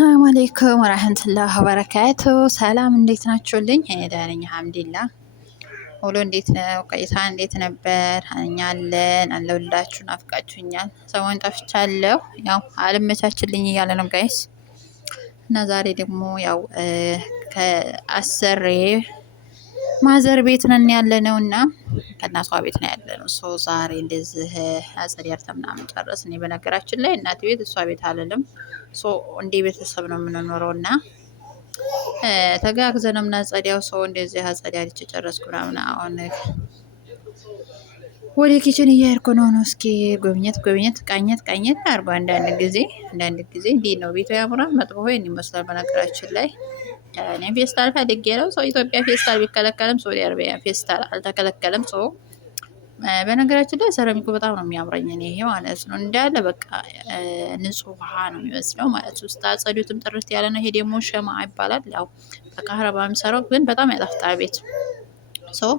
አሰላሙ አለይኩም ወራህመቱላሂ ወበረካቱ። ሰላም እንዴት ናችሁልኝ? እኔ ደህና ነኝ አልሐምዱሊላህ። ውሎ እንዴት ነው? ቆይታ እንዴት ነበር? እኛ አለሁላችሁ። ናፍቃችሁኛል። ሰሞኑን ጠፍቻለሁ። ያው አልመቻችልኝ እያለ ነው ጋይስ እና ዛሬ ደግሞ ያው ከአሰሬ ማዘር ቤት ነን ያለ ነው እና ከእናቷ ቤት ነው ያለ ነው። ሶ ዛሬ እንደዚህ አጸዲያርተ ምናምን ጨረስ። እኔ በነገራችን ላይ እናት ቤት እሷ ቤት አልልም። ሶ እንደ ቤተሰብ ነው የምንኖረው እና ተጋግዘን ነው የምናጸዳው። ሰው እንደዚህ አጸዳድቼ ጨረስኩ ምናምን አሁን ወደ ኪችን እያሄድኩ ነው። እስኪ ጎብኘት ቃኘት አድርጎ አንዳንድ ጊዜ እንዴት ነው ቤቱ ያምራል። መጥፎ ይሄን ይመስላል በነገራችን ላይ እኔም ፌስታል ፈልጌ ነው። ሰው ኢትዮጵያ ፌስታል ቢከለከልም ሳውዲ አረቢያ ፌስታል አልተከለከለም። ሰው በነገራችን ላይ ሰረሚኩ በጣም ነው የሚያምረኝ እኔ ይሄ ማለት ነው። እንዳለ በቃ ንጹህ ውሃ ነው የሚመስለው ማለት ነው። ውስጥ አጸዱትም ጥርት ያለ ነው። ይሄ ደግሞ ሸማ ይባላል። ያው በካህረባ የሚሰራው ግን በጣም ያጣፍጣል ቤት። ሶ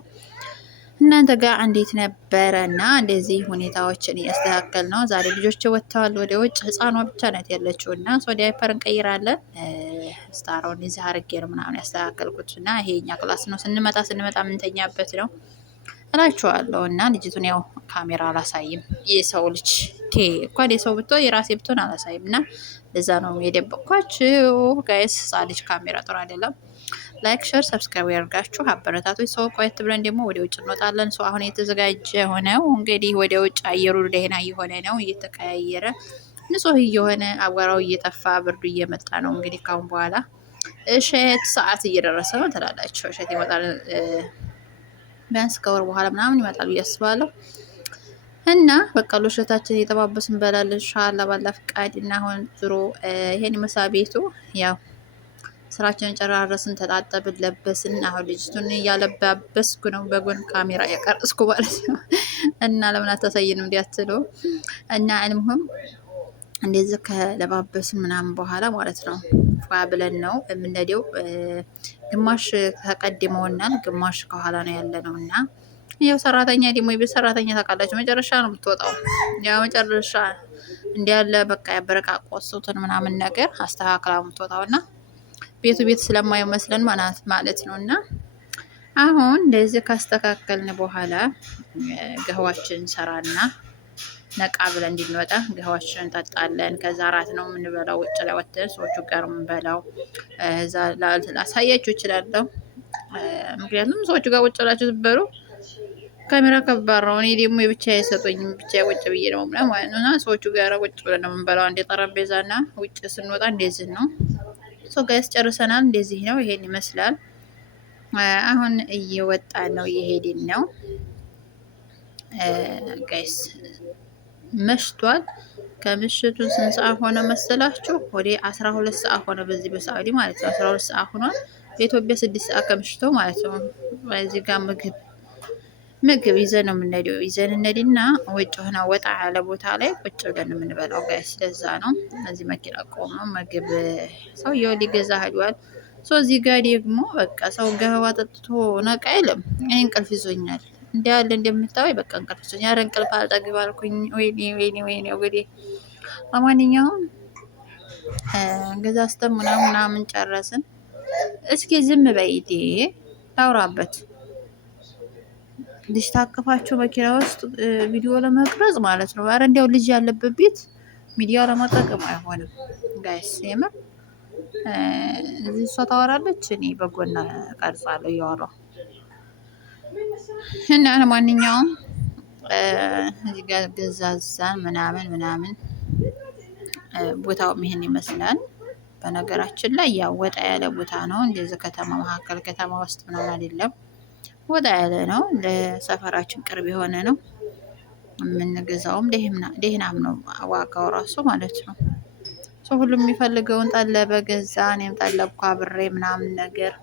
እናንተ ጋር እንዴት ነበረ? እና እንደዚህ ሁኔታዎችን እያስተካከል ነው። ዛሬ ልጆች ወጥተዋል ወደ ውጭ። ህፃኗ ብቻ ናት ያለችው እና ሶ ዳይፐር እንቀይራለን። ስታሮን እዚህ አድርጌ ነው ምናምን ያስተካከልኩት እና ይሄ የኛ ክላስ ነው። ስንመጣ የምንተኛበት ነው እላችኋለሁ። እና ልጅቱን ያው ካሜራ አላሳይም። የሰው ልጅ እንኳን የሰው ብትሆን የራሴ ብትሆን አላሳይም እና ለዛ ነው የደበቅኳችሁ ጋይስ። ህፃን ልጅ ካሜራ ጥሩ አይደለም። ላይክ ሸር ሰብስክራይብ ያደርጋችሁ አበረታቶች። ሰው ቆየት ብለን ደግሞ ወደ ውጭ እንወጣለን። ሰው አሁን የተዘጋጀ ሆነው እንግዲህ ወደ ውጭ አየሩ ደህና እየሆነ ነው፣ እየተቀያየረ ንጹህ እየሆነ አቧራው እየጠፋ ብርዱ እየመጣ ነው። እንግዲህ ካሁን በኋላ እሸት ሰዓት እየደረሰ ነው ትላላችሁ። እሸት ይመጣል ቢያንስ ከወር በኋላ ምናምን ይመጣል ብዬ አስባለሁ። እና በቃ እሸታችን እየጠባበስን እንበላለን ኢንሻአላህ ባላ ፍቃድ። እና አሁን ዙሮ ይሄን መሳ ቤቱ ያው ስራችንን ጨራረስን፣ ተጣጠብን፣ ለበስን። አሁን ልጅቱን እያለባበስኩ ነው በጎን ካሜራ ያቀረስኩ ማለት ነው። እና ለምን አታሳየንም እንዲያትሉ እና አልሙህም እንደዚህ ከለባበስን ምናምን በኋላ ማለት ነው ፏ ብለን ነው የምንሄደው። ግማሽ ተቀድመውናል፣ ግማሽ ከኋላ ነው ያለ ነው። እና ያው ሰራተኛ ደግሞ የቤት ሰራተኛ ታውቃላችሁ መጨረሻ ነው የምትወጣው። ያው መጨረሻ እንዲያለ በቃ ያበረቃቆሱትን ምናምን ነገር አስተካክላ የምትወጣው እና ቤት ስለማይመስለን ማለት ነው። እና አሁን እንደዚህ ካስተካከልን በኋላ ገህዋችን ሰራና ነቃ ብለን እንድንወጣ ገህዋችን እንጠጣለን። ከዛ አራት ነው የምንበላው ውጭ ላይ ወጥተን ሰዎቹ ጋር የምንበላው። እዛ ላሳያችሁ እችላለሁ፣ ምክንያቱም ሰዎቹ ጋር ውጭ ብላችሁ ስትበሉ ካሜራ ከባድ ነው። እኔ ደግሞ የብቻ አይሰጡኝም፣ ብቻ ቁጭ ብዬ ነው ምናምን ማለት ነው። እና ሰዎቹ ጋር ቁጭ ብለን ነው የምንበላው አንዴ ጠረጴዛና ውጭ ስንወጣ እንደዚህ ነው። ሶ ጋይስ ጨርሰናል። እንደዚህ ነው፣ ይሄን ይመስላል። አሁን እየወጣን ነው፣ እየሄድን ነው ጋይስ። መሽቷል። ከምሽቱ ስንት ሰዓት ሆነ መሰላችሁ? ወደ 12 ሰዓት ሆነ በዚህ በሳዑዲ ማለት ነው። 12 ሰዓት ሆኗል። በኢትዮጵያ 6 ሰዓት ከምሽቱ ማለት ነው። እዚህ ጋር ምግብ ይዘን ነው የምንሄደው። ይዘን እንሄድና ውጭ ሆና ወጣ ያለ ቦታ ላይ ቁጭ ብለን የምንበላው ጋይስ። ለዛ ነው እዚህ መኪና ቆሞ ምግብ ሰውየው ሊገዛ ሄዷል። ሶ እዚህ ጋር ደግሞ በቃ ሰው ገህዋ ጠጥቶ ነቃ አይልም። እኔ እንቅልፍ ይዞኛል እንዳለ እንደምታወይ በቃ እንቅልፍ ይዞኛል። ኧረ እንቅልፍ አልጠግብ አልኩኝ። ወይኔ እንግዲህ ለማንኛውም ገዛዝተን ምናምን ጨረስን። እስኪ ዝም በይቴ ታውራበት ልጅ ታቅፋችሁ መኪና ውስጥ ቪዲዮ ለመቅረጽ ማለት ነው። ኧረ እንዲያው ልጅ ያለበት ቤት ሚዲያ ለማጠቀም አይሆንም ጋይስ። የምር እዚህ እሷ ታወራለች፣ እኔ በጎና ቀርጻለሁ እያወራሁ እና ለማንኛውም እዚህ ጋር ገዛዛን ምናምን ቦታውም ይሄን ይመስላል። በነገራችን ላይ ያው ወጣ ያለ ቦታ ነው። እንደዚህ ከተማ መካከል ከተማ ውስጥ ምናምን አይደለም፣ ወጣ ያለ ነው። ለሰፈራችን ቅርብ የሆነ ነው። የምንገዛውም ደህናም ነው ዋጋው ራሱ ማለት ነው። ሰው ሁሉም የሚፈልገውን ጠለበ ገዛ። እኔም ጠለብኩ አብሬ ምናምን ነገር።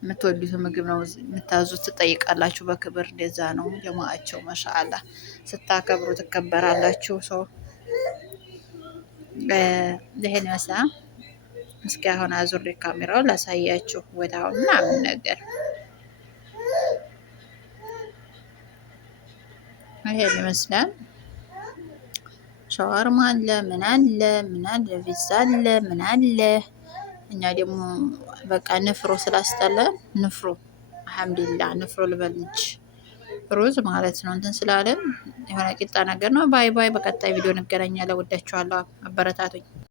የምትወዱት ምግብ ነው የምታዙት፣ ትጠይቃላችሁ በክብር። እንደዛ ነው ጀማዓቸው። ማሻአላ ስታከብሩ ትከበራላችሁ። ሰው ይሄን ያሳ እስኪ አሁን አዙሬ ካሜራውን ላሳያችሁ ወዳው ምናምን ነገር። ይሄን ይመስላል። ሸዋርማ አለ፣ ምን አለ ምን አለ፣ ፒዛ አለ፣ ምን አለ። እኛ ደግሞ በቃ ንፍሮ ስላስጠላን ንፍሮ አልሐምዱሊላህ ንፍሮ ልበል እንጂ ሩዝ ማለት ነው እንትን ስላለን የሆነ ቂጣ ነገር ነው። ባይ ባይ። በቀጣይ ቪዲዮ እንገናኛለን። ወዳችኋለሁ። አበረታቱኝ።